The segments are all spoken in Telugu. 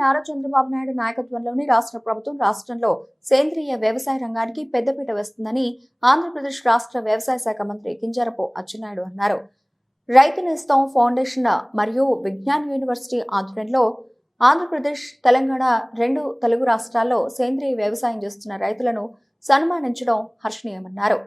నారా చంద్రబాబు నాయుడు నాయకత్వంలోని రాష్ట్ర ప్రభుత్వం రాష్ట్రంలో సేంద్రియ వ్యవసాయ రంగానికి పెద్దపీట వేస్తుందని ఆంధ్రప్రదేశ్ రాష్ట్ర వ్యవసాయ శాఖ మంత్రి కింజరాపు అచ్చెన్నాయుడు అన్నారు. రైతు నేస్తం ఫౌండేషన్ మరియు విజ్ఞాన్ యూనివర్సిటీ ఆధ్వర్యంలో ఆంధ్రప్రదేశ్, తెలంగాణ రెండు తెలుగు రాష్ట్రాల్లో సేంద్రియ వ్యవసాయం చేస్తున్న రైతులను సన్మానించడం హర్షణీయమన్నారు.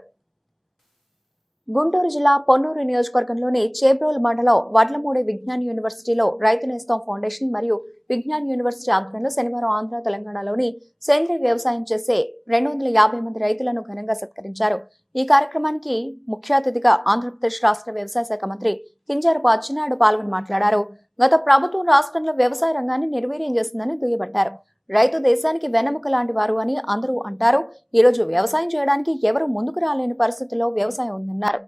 గుంటూరు జిల్లా పొన్నూరు నియోజకవర్గంలోని చేబ్రోల్ మండలం వడ్లమూడి విజ్ఞాన్ యూనివర్సిటీలో రైతు నేస్తం ఫౌండేషన్ మరియు విజ్ఞాన్ యూనివర్సిటీ ఆధ్వర్యంలో శనివారం ఆంధ్ర, తెలంగాణలోని సేంద్రీయ వ్యవసాయం చేసే 250 మంది రైతులను ఘనంగా సత్కరించారు. ఈ కార్యక్రమానికి ముఖ్య అతిథిగా ఆంధ్రప్రదేశ్ రాష్ట్ర వ్యవసాయ శాఖ మంత్రి కింజరాపు అచ్చెన్నాయుడు పాల్గొని మాట్లాడారు. గత ప్రభుత్వం రాష్ట్రంలో వ్యవసాయ రంగాన్ని నిర్వీర్యం చేస్తుందని దుయ్యబట్టారు. రైతు దేశానికి వెన్నెముక లాంటి వారు అని అందరూ అంటారు. ఈ రోజు వ్యవసాయం చేయడానికి ఎవరు ముందుకు రాలేని పరిస్థితుల్లో వ్యవసాయం ఉందన్నారు.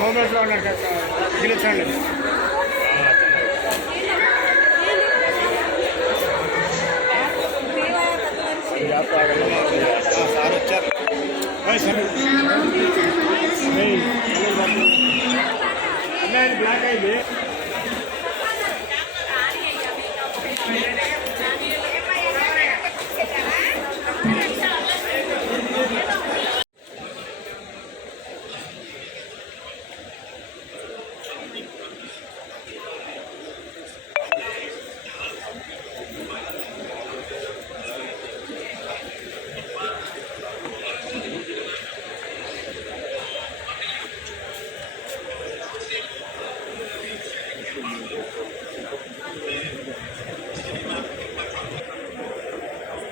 మూమెంట్లో ఉన్నారు గెలిచండి. సార్ వచ్చారు. అన్నయ్య బ్లాక్ అయింది.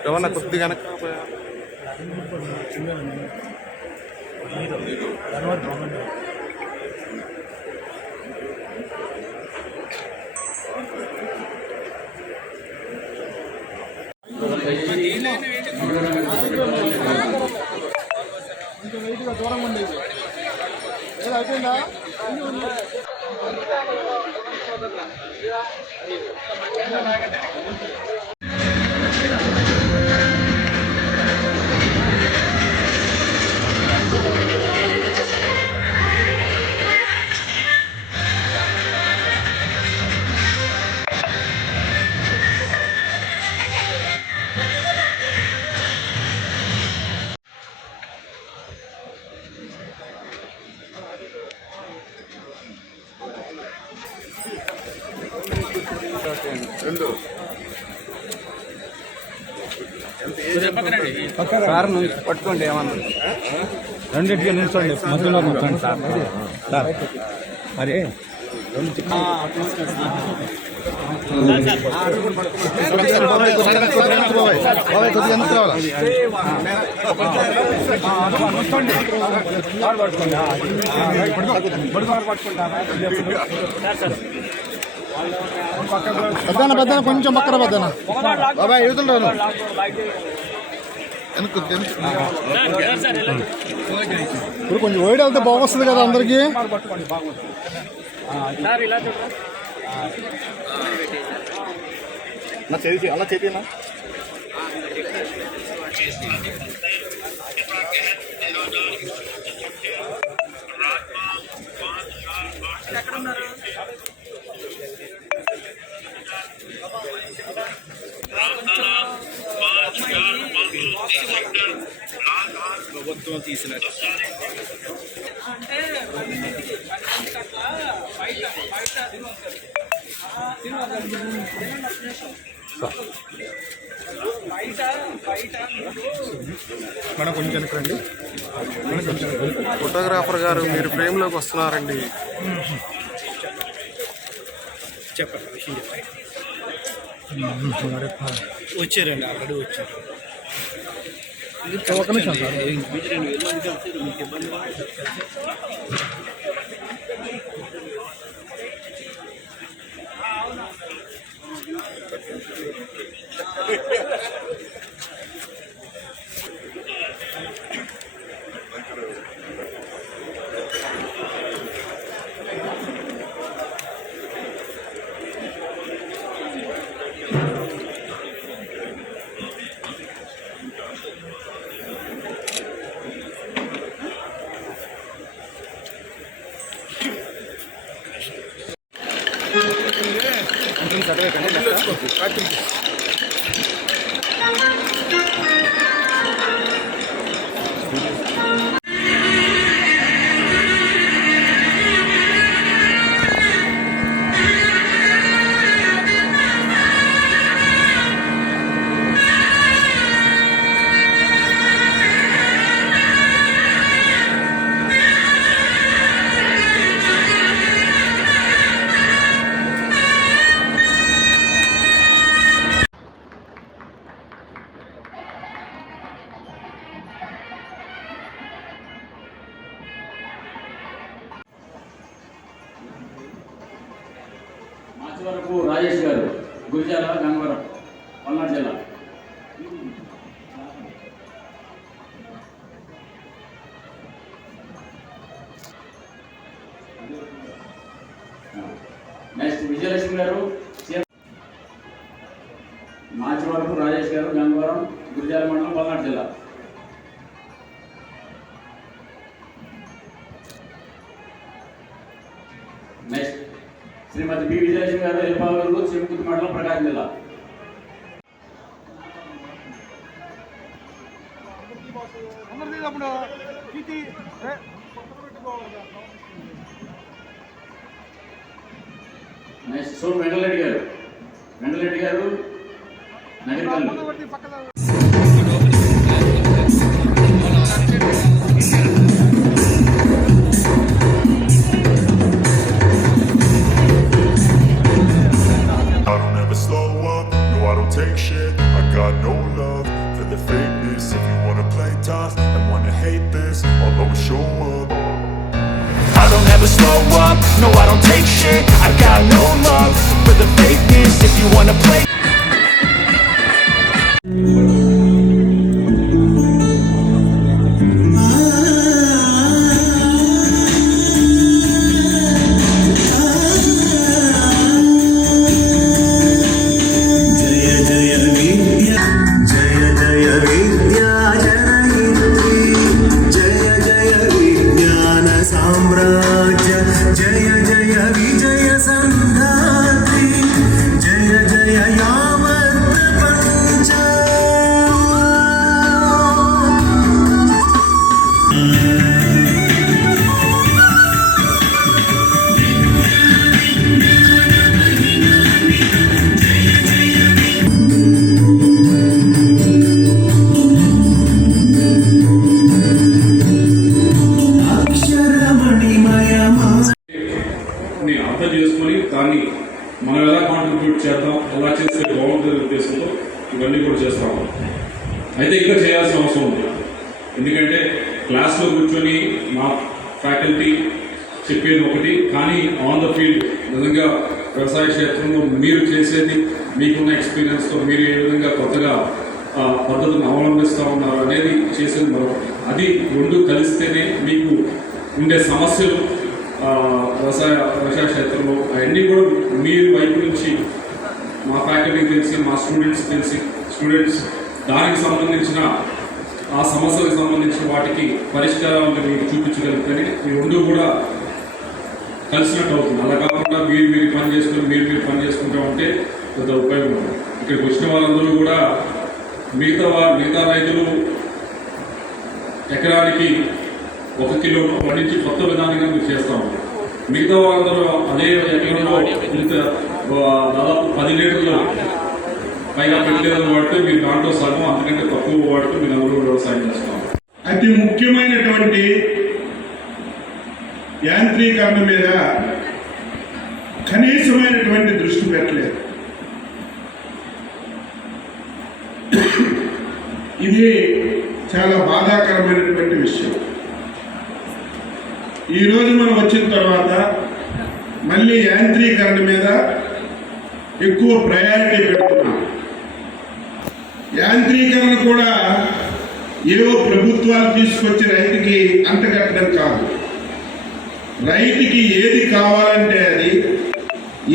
ఏమన్నా కొద్దిగా దూరం ఉండేది అయిపోయిందా? సార్ పట్టుకోండి, ఏమన్నా రెండింటికి నిల్చోండి, మధ్యలో కూర్చోండి సార్. సార్ మరి పెద్దన కొంచెం పక్కన పెద్దన బాబాయ్ ఎదుగుతుంటాను. ఇప్పుడు కొంచెం వైడ్ వెళ్తే బాగొస్తుంది కదా అందరికి. అలా చేతినా ప్రభుత్వం తీసినట్టు అంటే 10 బయట మేడం కొంచెం వెనకరండి. ఫోటోగ్రాఫర్ గారు మీరు ఫ్రేమ్లోకి వస్తున్నారండి. చెప్పండి విషయం చెప్పండి. వచ్చారండి ఆల్రెడీ వచ్చారు. ఒక నిమిషం సార్. వరకు రాజేష్ గారు, గురిజాల, గంగవరం, పల్నాడు జిల్లా. నెక్స్ట్ విజయలక్ష్మి గారు, మార్చి వరకు రాజేష్ గారు, గంగవరం, గురిజాల మండలం, పల్నాడు జిల్లా. నెక్స్ట్ శ్రీమతి బి విజయలక్ష్మి గారు, ఎల్పాలూరు, చెంకుతి మండలం, ప్రకాశం జిల్లా. నెక్స్ట్ సో వెంకటరెడ్డి గారు, Nagarikallu. Take shit, I got no love for the fakeness. If you wanna play tough and wanna hate this, I'll always show up. I don't ever slow up, no I don't take shit. I got no love for the fakeness. If you wanna play అర్థం చేసుకొని దాన్ని మనం ఎలా కాంట్రిబ్యూట్ చేద్దాం, ఎలా చేస్తే బాగుంటుంది ఉద్దేశంతో ఇవన్నీ కూడా చేస్తాము. అయితే ఇంకా చేయాల్సిన అవసరం ఉంది. ఎందుకంటే క్లాస్లో కూర్చొని మా ఫ్యాకల్టీ చెప్పేది ఒకటి, కానీ ఆన్ ద ఫీల్డ్ నిజంగా వ్యవసాయ క్షేత్రంలో మీరు చేసేది, మీకున్న ఎక్స్పీరియన్స్తో మీరు ఏ విధంగా కొత్తగా పద్ధతులను అవలంబిస్తూ ఉన్నారు అనేది చేసేది మరొకటి. అది రెండు కలిస్తేనే మీకు ఉండే సమస్యలు వ్యవసాయ క్షేత్రంలో అవన్నీ కూడా మీరు వైపు నుంచి మా ఫ్యాకల్టీకి తెలిసి, మా స్టూడెంట్స్ దానికి సంబంధించిన ఆ సమస్యలకు సంబంధించిన వాటికి పరిష్కారాలను మీకు చూపించగలిగితేనే ఈ రెండు కూడా కలిసినట్టు అవుతుంది. అలా కాకుండా మీరు పని చేసుకుని మీరు పని చేసుకుంటూ ఉంటే పెద్ద ఉపయోగం ఉంది. ఇక్కడికి వచ్చిన వాళ్ళందరూ కూడా మిగతా రైతులు ఎకరానికి 1 కిలో పండించి కొత్త విధానంగా మీరు చేస్తూ ఉంటారు. మిగతా వాళ్ళందరూ అదే ఎకరంలో దాదాపు 10 లీటర్లు పైగా పెట్టలేదని వాడితే మీరు దాంట్లో సగం అంతకంటే తక్కువ వాడితే మీరు అందరూ వ్యవసాయం చేస్తాం. అతి ముఖ్యమైనటువంటి యాంత్రీకరణ మీద కనీసమైనటువంటి దృష్టి పెట్టలేదు. ఇది చాలా బాధాకరమైనటువంటి విషయం. ఈరోజు మనం వచ్చిన తర్వాత మళ్ళీ యాంత్రీకరణ మీద ఎక్కువ ప్రయారిటీ పెడుతున్నాం. యాంత్రీకరణ కూడా ఏవో ప్రభుత్వాలు తీసుకొచ్చి రైతుకి అంటగట్టడం కాదు. రైతుకి ఏది కావాలంటే అది,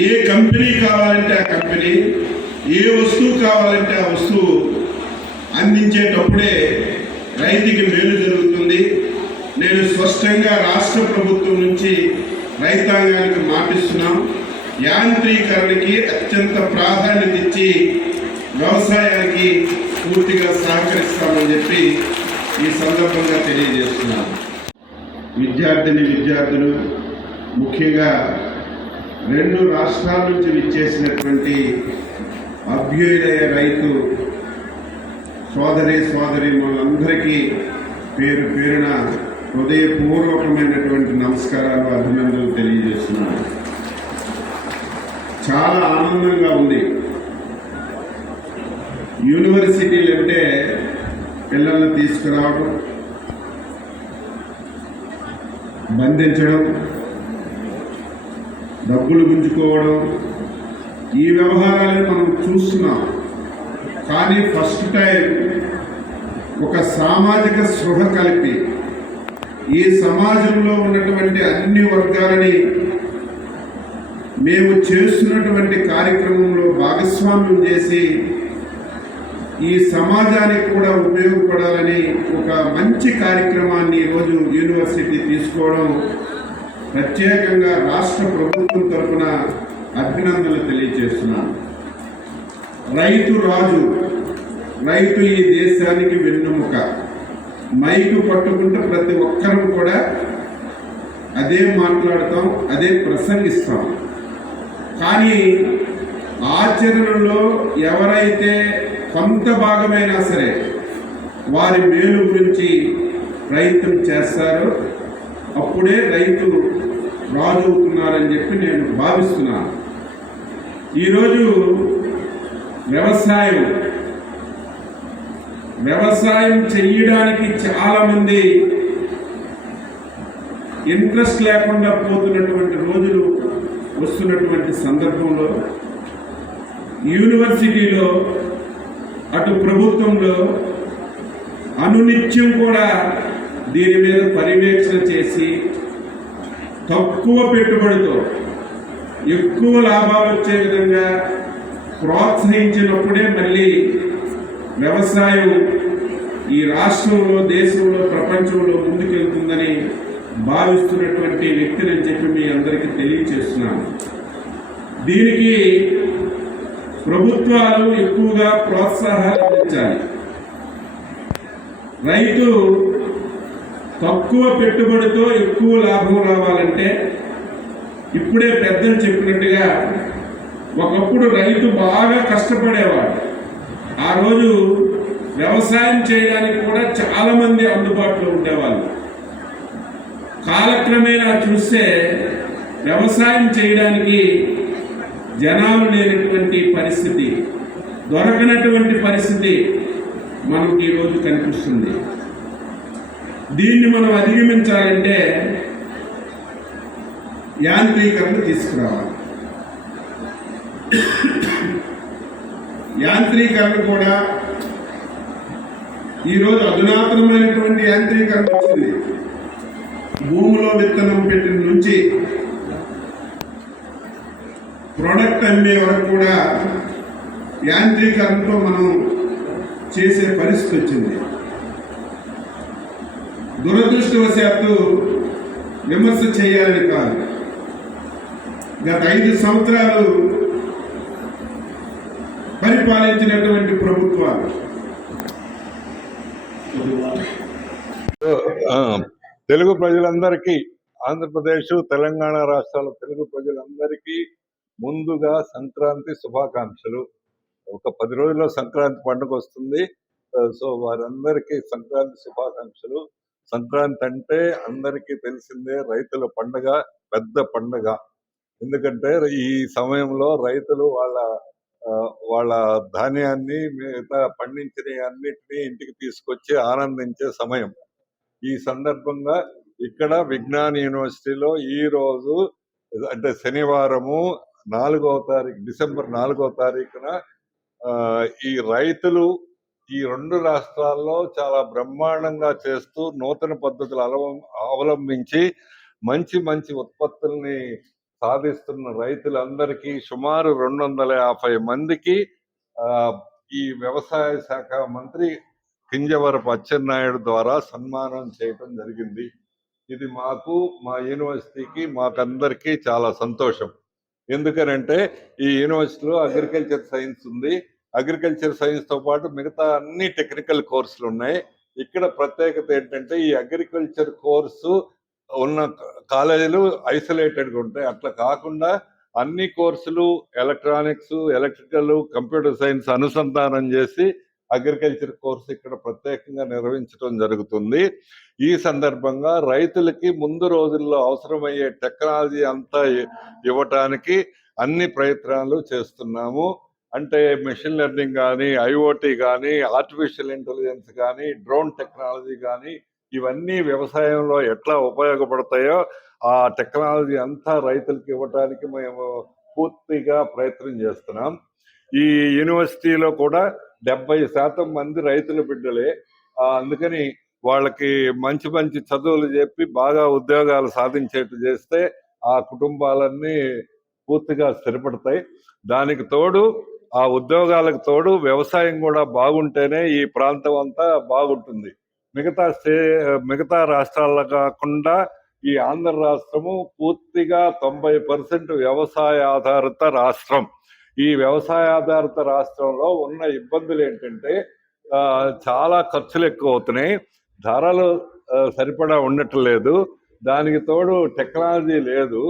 ఏ కంపెనీ కావాలంటే ఆ కంపెనీ, ఏ వస్తువు కావాలంటే ఆ వస్తువు అందించేటప్పుడే రైతుకి మేలు జరుగుతుంది. నేను స్పష్టంగా రాష్ట్ర ప్రభుత్వం నుంచి రైతాంగానికి మాటిస్తున్నాం. యాంత్రీకరణకి అత్యంత ప్రాధాన్యత ఇచ్చి వ్యవసాయానికి పూర్తిగా సహకరిస్తామని చెప్పి ఈ సందర్భంగా తెలియజేస్తున్నాను. విద్యార్థులు ముఖ్యంగా 2 రాష్ట్రాల నుంచి విచ్చేసినటువంటి అభ్యుదయ రైతు సోదరి మనందరికీ పేరు పేరున హృదయపూర్వకమైనటువంటి నమస్కారాలు, అభినందనలు తెలియజేస్తున్నాను. చాలా ఆనందంగా ఉంది. యూనివర్సిటీలు అంటే పిల్లల్ని తీసుకురావడం, బంధించడం, డబ్బులు గుంజుకోవడం, ఈ వ్యవహారాలను మనం చూస్తున్నాం. కానీ ఫస్ట్ టైం ఒక సామాజిక స్పృహ కలిపి ఈ సమాజంలో ఉన్నటువంటి అన్ని వర్గాలని మేము చేస్తున్నటువంటి కార్యక్రమంలో భాగస్వామ్యం చేసి ఈ సమాజానికి కూడా ఉపయోగపడాలని ఒక మంచి కార్యక్రమాన్ని ఈరోజు యూనివర్సిటీ తీసుకోవడం ప్రత్యేకంగా రాష్ట్ర ప్రభుత్వం తరఫున అభినందనలు తెలియజేస్తున్నాను. రైతు రాజు, రైతు ఈ దేశానికి వెన్నెముక. మైకు పట్టుకుంటే ప్రతి ఒక్కరూ కూడా అదే మాట్లాడతాం, అదే ప్రసంగిస్తాం. కానీ ఆచరణలో ఎవరైతే కొంత భాగమైనా సరే వారి మేలు గురించి ప్రయత్నం చేస్తారో అప్పుడే రైతు రాజు అవుతున్నారని చెప్పి నేను భావిస్తున్నాను. ఈరోజు వ్యవసాయం చెయ్యడానికి చాలామంది ఇంట్రెస్ట్ లేకుండా పోతున్నటువంటి రోజులు వస్తున్నటువంటి సందర్భంలో యూనివర్సిటీలో అటు ప్రభుత్వంలో అనునిత్యం కూడా దీని మీద పర్యవేక్షణ చేసి తక్కువ పెట్టుబడితో ఎక్కువ లాభాలు వచ్చే విధంగా ప్రోత్సహించినప్పుడే మళ్ళీ వ్యవసాయం ఈ రాష్ట్రంలో, దేశంలో, ప్రపంచంలో ముందుకెళ్తుందని భావిస్తున్నటువంటి వ్యక్తిని చెప్పి మీ అందరికీ తెలియజేస్తున్నాను. దీనికి ప్రభుత్వాలు ఎక్కువగా ప్రోత్సాహాలు అందించాలి. రైతు తక్కువ పెట్టుబడితో ఎక్కువ లాభం రావాలంటే ఇప్పుడే పెద్దలు చెప్పినట్టుగా ఒకప్పుడు రైతు బాగా కష్టపడేవాడు. ఆ రోజు వ్యవసాయం చేయడానికి కూడా చాలా మంది అందుబాటులో ఉండేవాళ్ళు. కాలక్రమేణా చూస్తే వ్యవసాయం చేయడానికి జనాలు లేనటువంటి పరిస్థితి, దొరకనటువంటి పరిస్థితి మనకు ఈరోజు కనిపిస్తుంది. దీన్ని మనం అధిగమించాలంటే యాంత్రీకరణ తీసుకురావాలి. యాంత్రీకరణ కూడా ఈరోజు అధునాతనమైనటువంటి యాంత్రీకరణ వచ్చింది. భూమిలో విత్తనం పెట్టిన నుంచి ప్రోడక్ట్ అమ్మే వరకు కూడా యాంత్రీకరణతో మనం చేసే పరిస్థితి వచ్చింది. దురదృష్టవశాత్తు విమర్శ చేయాలని కాదు, గత 5 సంవత్సరాలు పరిపాలించినటువంటి ప్రభుత్వాలు తెలుగు ప్రజలందరికీ, ఆంధ్రప్రదేశ్, తెలంగాణ రాష్ట్రాల తెలుగు ప్రజలందరికీ ముందుగా సంక్రాంతి శుభాకాంక్షలు. ఒక 10 రోజుల్లో సంక్రాంతి పండుగ వస్తుంది. సో వారందరికీ సంక్రాంతి శుభాకాంక్షలు. సంక్రాంతి అంటే అందరికీ తెలిసిందే రైతుల పండుగ, పెద్ద పండుగ. ఎందుకంటే ఈ సమయంలో రైతులు వాళ్ళ ధాన్యాన్ని మిగతా పండించిన అన్నిటినీ ఇంటికి తీసుకొచ్చి ఆనందించే సమయం. ఈ సందర్భంగా ఇక్కడ విజ్ఞాన్ యూనివర్సిటీలో ఈ రోజు అంటే శనివారము డిసెంబర్ 4వ తారీఖున ఈ రైతులు ఈ 2 రాష్ట్రాల్లో చాలా బ్రహ్మాండంగా చేస్తూ నూతన పద్ధతులు అవలంబించి మంచి ఉత్పత్తుల్ని సాధిస్తున్న రైతులందరికీ సుమారు 250 మందికి ఈ వ్యవసాయ శాఖ మంత్రి కింజవరపు అచ్చెన్నాయుడు ద్వారా సన్మానం చేయటం జరిగింది. ఇది మా యూనివర్సిటీకి మాకందరికీ చాలా సంతోషం. ఎందుకనంటే ఈ యూనివర్సిటీలో అగ్రికల్చర్ సైన్స్ ఉంది. అగ్రికల్చర్ సైన్స్ తో పాటు మిగతా అన్ని టెక్నికల్ కోర్సులు ఉన్నాయి. ఇక్కడ ప్రత్యేకత ఏంటంటే ఈ అగ్రికల్చర్ కోర్సు ఉన్న కాలేజీలు ఐసోలేటెడ్గా ఉంటాయి. అట్లా కాకుండా అన్ని కోర్సులు ఎలక్ట్రానిక్స్, ఎలక్ట్రికల్, కంప్యూటర్ సైన్స్ అనుసంధానం చేసి అగ్రికల్చర్ కోర్సు ఇక్కడ ప్రత్యేకంగా నిర్వహించడం జరుగుతుంది. ఈ సందర్భంగా రైతులకి ముందు రోజుల్లో అవసరమయ్యే టెక్నాలజీ అంతా ఇవ్వటానికి అన్ని ప్రయత్నాలు చేస్తున్నాము. అంటే మెషిన్ లెర్నింగ్ కానీ, ఐఓటీ కానీ, ఆర్టిఫిషియల్ ఇంటెలిజెన్స్ కానీ, డ్రోన్ టెక్నాలజీ కానీ, ఇవన్నీ వ్యవసాయంలో ఎట్లా ఉపయోగపడతాయో ఆ టెక్నాలజీ అంతా రైతులకు ఇవ్వటానికి మేము పూర్తిగా ప్రయత్నం చేస్తున్నాం. ఈ యూనివర్సిటీలో కూడా 70% మంది రైతుల బిడ్డలే. అందుకని వాళ్ళకి మంచి చదువులు చెప్పి బాగా ఉద్యోగాలు సాధించేట్టు చేస్తే ఆ కుటుంబాలన్నీ పూర్తిగా స్థిరపడతాయి. దానికి తోడు ఆ ఉద్యోగాలకు తోడు వ్యవసాయం కూడా బాగుంటేనే ఈ ప్రాంతం అంతా బాగుంటుంది. మిగతా రాష్ట్రాల్లో కాకుండా ఈ ఆంధ్ర రాష్ట్రము పూర్తిగా 90% వ్యవసాయ ఆధారిత రాష్ట్రం. ఈ వ్యవసాయ ఆధారిత రాష్ట్రంలో ఉన్న ఇబ్బందులు ఏంటంటే చాలా ఖర్చులు ఎక్కువ అవుతున్నాయి, ధరలు సరిపడా ఉండట్లేదు, దానికి తోడు టెక్నాలజీ లేదు.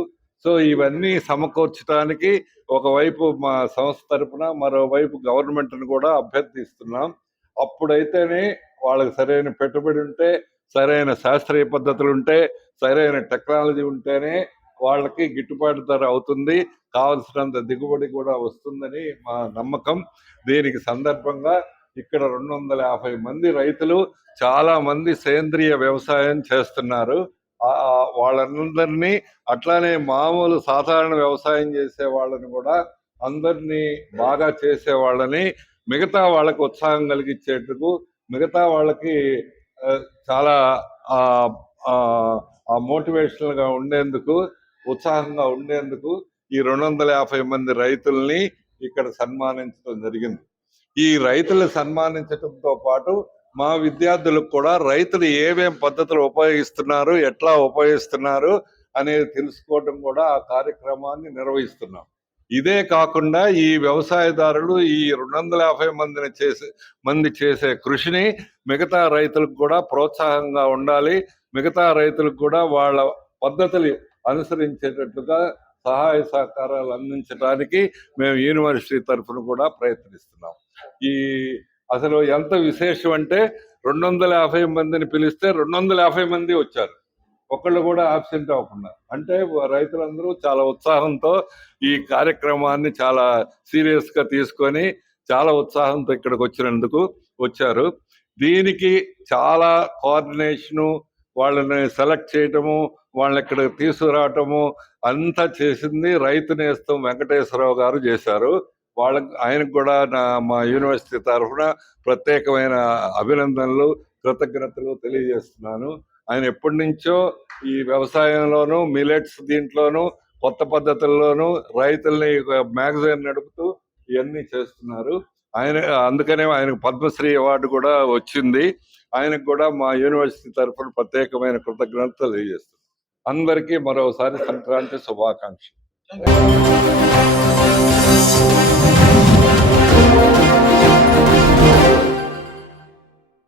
సో ఇవన్నీ సమకూర్చడానికి ఒకవైపు మా సంస్థ తరఫున, మరోవైపు గవర్నమెంట్ను కూడా అభ్యర్థిస్తున్నాం. అప్పుడైతేనే వాళ్ళకి సరైన పెట్టుబడి ఉంటే, సరైన శాస్త్రీయ పద్ధతులు ఉంటే, సరైన టెక్నాలజీ ఉంటేనే వాళ్ళకి గిట్టుబాటు ధర అవుతుంది, కావలసినంత దిగుబడి కూడా వస్తుందని మా నమ్మకం. దీనికి సందర్భంగా ఇక్కడ 250 మంది రైతులు, చాలా మంది సేంద్రియ వ్యవసాయం చేస్తున్నారు. వాళ్ళందరినీ అట్లానే మామూలు సాధారణ వ్యవసాయం చేసే వాళ్ళని కూడా అందరినీ బాగా చేసే వాళ్ళని మిగతా వాళ్ళకి ఉత్సాహం కలిగించేందుకు, మిగతా వాళ్ళకి చాలా మోటివేషనల్ గా ఉండేందుకు, ఉత్సాహంగా ఉండేందుకు ఈ 250 మంది రైతుల్ని ఇక్కడ సన్మానించడం జరిగింది. ఈ రైతులు సన్మానించడంతో పాటు మా విద్యార్థులకు కూడా రైతులు ఏమేం పద్ధతులు ఉపయోగిస్తున్నారు, ఎట్లా ఉపయోగిస్తున్నారు అనేది తెలుసుకోవడం కూడా ఆ కార్యక్రమాన్ని నిర్వహిస్తున్నాం. ఇదే కాకుండా ఈ వ్యవసాయదారులు ఈ 250 మంది చేసే కృషిని మిగతా రైతులకు కూడా ప్రోత్సాహంగా ఉండాలి, మిగతా రైతులకు కూడా వాళ్ళ పద్ధతులు అనుసరించేటట్లుగా సహాయ సహకారాలు అందించడానికి మేము యూనివర్సిటీ తరఫున కూడా ప్రయత్నిస్తున్నాం. అసలు ఎంత విశేషం అంటే 250 మందిని పిలిస్తే 250 మంది వచ్చారు, ఒకళ్ళు కూడా ఆబ్సెంట్ అవ్వకుండా. అంటే రైతులందరూ చాలా ఉత్సాహంతో ఈ కార్యక్రమాన్ని చాలా సీరియస్ గా తీసుకొని చాలా ఉత్సాహంతో ఇక్కడికి వచ్చినందుకు వచ్చారు. దీనికి చాలా కోఆర్డినేషను, వాళ్ళని సెలెక్ట్ చేయటము, వాళ్ళని ఇక్కడికి తీసుకురావటము అంతా చేసింది రైతు నేస్తం వెంకటేశ్వరరావు గారు చేశారు. ఆయనకు కూడా మా యూనివర్సిటీ తరఫున ప్రత్యేకమైన అభినందనలు, కృతజ్ఞతలు తెలియజేస్తున్నాను. ఆయన ఎప్పటి నుంచో ఈ వ్యవసాయంలోనూ, మిలెట్స్ దీంట్లోనూ, కొత్త పద్ధతుల్లోనూ రైతుల్ని మ్యాగజైన్ నడుపుతూ ఇవన్నీ చేస్తున్నారు. అందుకనే ఆయనకు పద్మశ్రీ అవార్డు కూడా వచ్చింది. ఆయనకు కూడా మా యూనివర్సిటీ తరఫున ప్రత్యేకమైన కృతజ్ఞతలు తెలియజేస్తున్నాను. అందరికీ మరోసారి సంక్రాంతి శుభాకాంక్షలు.